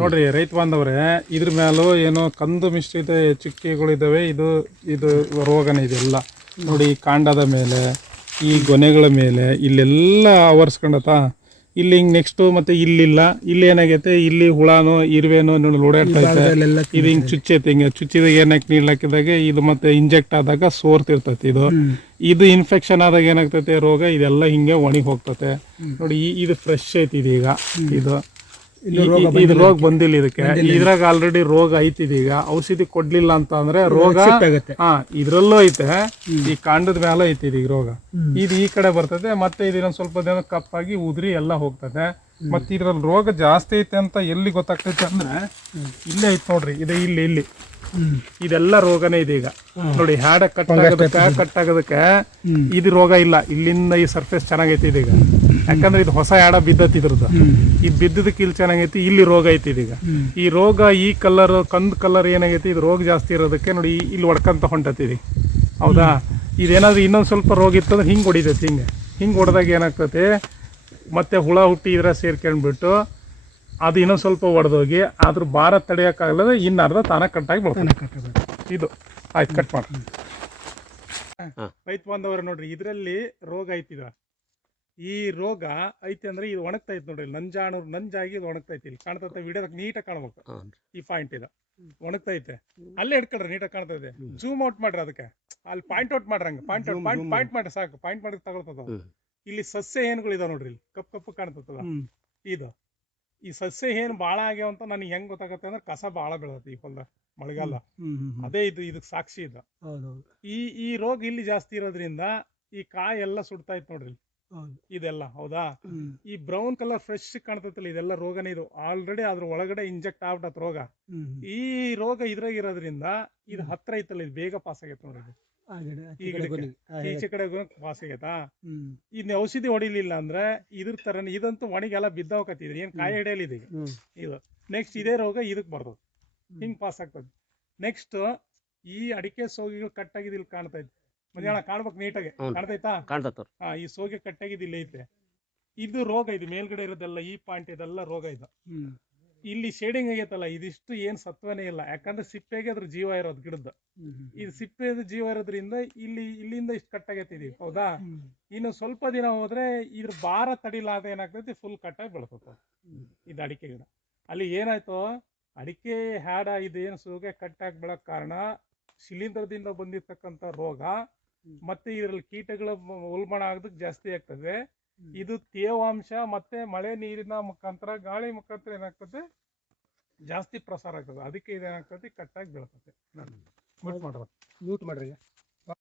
ನೋಡ್ರಿ ರೈತ ಬಾಂಧವ್ರೆ ಇದ್ರ ಮೇಲೂ ಏನೋ ಕಂದು ಮಿಶ್ರಿತ ಚುಕ್ಕಿಗಳಿದ್ದಾವೆ ಇದು ಇದು ರೋಗನೇ ಇದೆಲ್ಲ. ನೋಡಿ ಕಾಂಡದ ಮೇಲೆ ಈ ಗೊನೆಗಳ ಮೇಲೆ ಇಲ್ಲೆಲ್ಲ ಆವರಿಸ್ಕೊಂಡತ ಇಲ್ಲಿ ಹಿಂಗೆ ನೆಕ್ಸ್ಟ್ ಮತ್ತೆ ಇಲ್ಲಿಲ್ಲ. ಇಲ್ಲಿ ಏನಾಗೈತೆ? ಇಲ್ಲಿ ಹುಳನೋ ಇರುವೆನೋ ನೋಡಿ ಓಡಾಡ್ತಾ ಐತೆ ಇದು ಹಿಂಗೆ ಚುಚ್ಚೈತೆ. ಹಿಂಗೆ ಚುಚ್ಚಿದಾಗ ಏನಕ್ಕೆ ನೀರು ಹಾಕಿದಾಗ? ಇದು ಮತ್ತೆ ಇಂಜೆಕ್ಟ್ ಆದಾಗ ಸೋರ್ತಿರ್ತೈತಿ ಇದು. ಇದು ಇನ್ಫೆಕ್ಷನ್ ಆದಾಗ ಏನಾಗ್ತೈತೆ? ರೋಗ ಇದೆಲ್ಲ ಹಿಂಗೆ ಒಣಗಿ ಹೋಗ್ತತೆ. ನೋಡಿ ಇದು ಫ್ರೆಶ್ ಐತಿ ಇದೀಗ. ಇದು ಇದು ರೋಗ ಬಂದಿಲ್ಲ ಇದಕ್ಕೆ. ಇದ್ರಾಗ ಆಲ್ರೆಡಿ ರೋಗ ಐತಿ ಈಗ ಔಷಧಿ ಕೊಡ್ಲಿಲ್ಲ ಅಂತ ಅಂದ್ರೆ ರೋಗ ಹಾ ಇದ್ರಲ್ಲೂ ಐತೆ. ಈ ಕಾಂಡದ ಮೇಲೆ ಐತಿ ಈಗ ರೋಗ. ಇದು ಈ ಕಡೆ ಬರ್ತದೆ ಮತ್ತೆ ಇದು ಸ್ವಲ್ಪ ದಿನ ಕಪ್ಪಾಗಿ ಉದ್ರಿ ಎಲ್ಲ ಹೋಗ್ತದೆ. ಮತ್ತೆ ಇದ್ರಲ್ಲಿ ರೋಗ ಜಾಸ್ತಿ ಐತೆ ಅಂತ ಎಲ್ಲಿ ಗೊತ್ತಾಗ್ತೈತೆ ಅಂದ್ರೆ ಇಲ್ಲೇ ಐತೆ ನೋಡ್ರಿ ಇದು ಇಲ್ಲಿ ಇಲ್ಲಿ. ಇದೆಲ್ಲ ರೋಗನೇ ಇದೆ ಈಗ ನೋಡಿ ಹ್ಯಾಡ ಕಟ್ ಆಗೋದಕ್ಕೆ ಕಟ್ ಆಗೋದಕ್ಕೆ ಇದು ರೋಗ ಇಲ್ಲ. ಇಲ್ಲಿಂದ ಈ ಸರ್ಫೇಸ್ ಚೆನ್ನಾಗೈತಿ ಇದೀಗ. ಯಾಕಂದ್ರೆ ಇದು ಹೊಸ ಆಡ ಬಿದ್ದತಿ ಇದ್ರದ್ದು. ಇದು ಬಿದ್ದದಕ್ಕೆ ಇಲ್ಲಿ ಚೆನ್ನಾಗೈತಿ ಇಲ್ಲಿ ರೋಗ ಐತಿ ಇದೀಗ. ಈ ರೋಗ ಈ ಕಲರ್ ಕಂದ್ ಕಲರ್ ಏನಾಗೈತಿ ಇದು ರೋಗ ಜಾಸ್ತಿ ಇರೋದಕ್ಕೆ ನೋಡಿ ಇಲ್ಲಿ ಹೊಡ್ಕಂತ ಹೊಂಟತಿದಿ ಹೌದಾ? ಇದೇನಾದ್ರೂ ಇನ್ನೊಂದು ಸ್ವಲ್ಪ ರೋಗ ಇತ್ತಂದ್ರೆ ಹಿಂಗೆ ಹೊಡಿತೈತಿ ಹಿಂಗೆ. ಹಿಂಗೆ ಹೊಡೆದಾಗ ಏನಾಗ್ತೈತಿ ಮತ್ತೆ ಹುಳ ಹುಟ್ಟಿ ಇದ್ರ ಸೇರ್ಕೊಂಡ್ಬಿಟ್ಟು ಅದು ಇನ್ನೊಂದು ಸ್ವಲ್ಪ ಹೊಡೆದೋಗಿ ಆದ್ರೂ ಭಾರ ತಡೆಯೋಕ್ಕಾಗಲ್ಲ ಇನ್ನು ಅರ್ಧ ತಾನ ಕಟ್ಟಾಗಿ ಬರ್ತದೆ ಇದು. ಆಯ್ತು ಕಟ್ ಮಾಡಿ. ರೈತ ಬಾಂಧವರು ನೋಡ್ರಿ ಇದರಲ್ಲಿ ರೋಗ ಐತಿದ ಈ ರೋಗ ಐತಿ ಅಂದ್ರೆ ಇದು ಒಣಗ್ತಾ ಇತ್ತು ನೋಡ್ರಿ ನಂಜಾಣ ನಂಜಾಗಿ ಇದು ಒಣಗ್ತಾ ಐತಿ ಇಲ್ಲಿ. ಕಾಣ್ತೈತೆ ವಿಡಿಯೋದಾಗ ನೀಟಾಗಿ ಕಾಣ್ಬೇಕು. ಈ ಪಾಯಿಂಟ್ ಇದು. ಒಣಗ್ತಾ ಐತೆ. ಅಲ್ಲೇ ಹಿಡ್ಕೊಳ್ರಿ ನೀಟಾಗಿ ಕಾಣ್ತಾ ಇದೆ. ಜೂಮ್ ಔಟ್ ಮಾಡ್ರಿ ಅದಕ್ಕೆ. ಅಲ್ಲಿ ಪಾಯಿಂಟ್ ಔಟ್ ಮಾಡ್ರಂಗ ಪಾಯಿಂಟ್ ಔಟ್ ಪಾಯಿಂಟ್ ಪಾಯಿಂಟ್ ಮಾಡ್ರಿ. ಸಾಕು. ಪಾಯಿಂಟ್ ಮಾಡಿ ತಗೊಳ್ತದ ಇಲ್ಲಿ ಸಸ್ಯ ಏನುಗಳು ಇದಾವ ನೋಡ್ರಿ ಇಲ್ಲಿ. ಕಪ್ಪು ಕಪ್ಪು ಕಾಣ್ತದ ಇದು. ಈ ಸಸ್ಯ ಏನು ಬಾಳ ಆಗ್ಯಾವ ಅಂತ ನನಗೆ ಹೆಂಗ್ ಗೊತ್ತಾಗತ್ತೆ ಅಂದ್ರೆ ಕಸ ಬಾಳ ಬೆಳತ್ತೆ ಈ ಹೊಲ್ದ ಮಳೆಗಾಲ. ಅದೇ ಇದು ಇದಕ್ಕೆ ಸಾಕ್ಷಿ ಇದು. ಈ ಈ ರೋಗ ಇಲ್ಲಿ ಜಾಸ್ತಿ ಇರೋದ್ರಿಂದ ಈ ಕಾಯಿ ಎಲ್ಲ ಸುಡ್ತಾ ಇತ್ತು ನೋಡ್ರಿ ಇದೆಲ್ಲ ಹೌದಾ? ಈ ಬ್ರೌನ್ ಕಲರ್ ಫ್ರೆಶ್ ಕಾಣ್ತೈತಲ್ಲ ಇದೆಲ್ಲ ರೋಗನೇ ಇದು. ಆಲ್ರೆಡಿ ಅದ್ರ ಒಳಗಡೆ ಇಂಜೆಕ್ಟ್ ಆಗ್ಬಿಟ್ಟತ್ ರೋಗ. ಈ ರೋಗ ಇದ್ರಾಗ ಇರೋದ್ರಿಂದ ಇದು ಹತ್ರ ಐತಲ್ಲ ಇದು ಬೇಗ ಪಾಸ್ ಆಗೈತೆ ನೋಡ್ರಿ ಇದು. ಈಚೆ ಕಡೆ ಪಾಸ್ ಆಗೈತಾ? ಹ್ಮ್. ಇದ್ನ ಔಷಧಿ ಹೊಡಿಲಿಲ್ಲ ಅಂದ್ರೆ ಇದ್ರ ತರ ಇದಂತೂ ಒಣಗೆಲ್ಲ ಬಿದ್ದಾವಕತ್ತಿದ್ರಿ ಏನ್ ಕಾಯಿ ಹಿಡಿಯಲಿದೆ ಈಗ? ಇದು. ನೆಕ್ಸ್ಟ್ ಇದೇ ರೋಗ ಇದಕ್ ಬರ್ತದೆ. ಹಿಂಗ್ ಪಾಸ್ ಆಗ್ತದೆ. ನೆಕ್ಸ್ಟ್ ಈ ಅಡಿಕೆ ಸೋಗಿಗಳು ಕಟ್ಟಾಗಿದ್ದು ಇಲ್ಲಿ ಕಾಣ್ತೈತಿ. ಮಂಜಾಣ ಕಾಣ್ಬೇಕು ನೀಟಾಗಿ. ಹ್ಞೂ. ಕಾಣ್ತೈತಾ? ಆ ಹಾ ಈ ಸೋಗೆ ಕಟ್ಟಾಗಿದ್ದು ಇಲ್ಲಿ ಐತೆ. ಇದು ರೋಗ ಇದು ಮೇಲ್ಗಡೆ ಇರೋದೆಲ್ಲ ಈ ಪಾಯಿಂಟ್ ಇದೆಲ್ಲ ರೋಗ ಇದು. ಹ್ಮ್. ಇಲ್ಲಿ ಶೇಡಿಂಗ್ ಆಗೈತಲ್ಲ ಇದಿಷ್ಟು ಏನ್ ಸತ್ವನೇ ಇಲ್ಲ. ಯಾಕಂದ್ರೆ ಸಿಪ್ಪೆಗೆ ಅದ್ರ ಜೀವ ಇರೋದು ಗಿಡದ ಹ್ಮ್. ಹ್ಮ್. ಇದು ಸಿಪ್ಪೆದು ಜೀವ ಇರೋದ್ರಿಂದ ಇಲ್ಲಿ ಇಲ್ಲಿಂದ ಇಷ್ಟು ಕಟ್ಟಾಗೈತಿ ಇದು ಹೌದಾ? ಹ್ಮ್. ಇನ್ನು ಸ್ವಲ್ಪ ದಿನ ಹೋದ್ರೆ ಇದ್ರ ಭಾರ ತಡಿಲಾದ ಏನಾಗ್ತೈತಿ ಫುಲ್ ಕಟ್ಟಾಗಿ ಬೆಳ್ತೈತೆ ಇದು ಅಡಿಕೆ ಗಿಡ. ಅಲ್ಲಿ ಏನಾಯ್ತು ಅಡಿಕೆ ಹ್ಯಾಡ ಇದೇನು ಸೋಗೆ ಕಟ್ಟಾಗಿ ಬೆಳಕ್ ಕಾರಣ ಶಿಲೀಂಧ್ರದಿಂದ ಬಂದಿರ್ತಕ್ಕಂಥ ರೋಗ. ಮತ್ತೆ ಇದರಲ್ಲಿ ಕೀಟಗಳ ಉಲ್ಬಣ ಆಗೋದಕ್ಕೆ ಜಾಸ್ತಿ ಆಗ್ತದೆ. ಇದು ತೇವಾಂಶ ಮತ್ತೆ ಮಳೆ ನೀರಿನ ಮುಖಾಂತರ ಗಾಳಿ ಮುಖಾಂತರ ಏನಾಗ್ತದೆ? ಜಾಸ್ತಿ ಪ್ರಸಾರ ಆಗ್ತದೆ. ಅದಕ್ಕೆ ಇದೇನಾಗ್ತದೆ? ಕಟ್ಟಾಗಿ ಬೆಳ್ತದೆ. ಮ್ಯೂಟ್ ಮಾಡ್ರಿ ಮ್ಯೂಟ್ ಮಾಡ್ರಿ.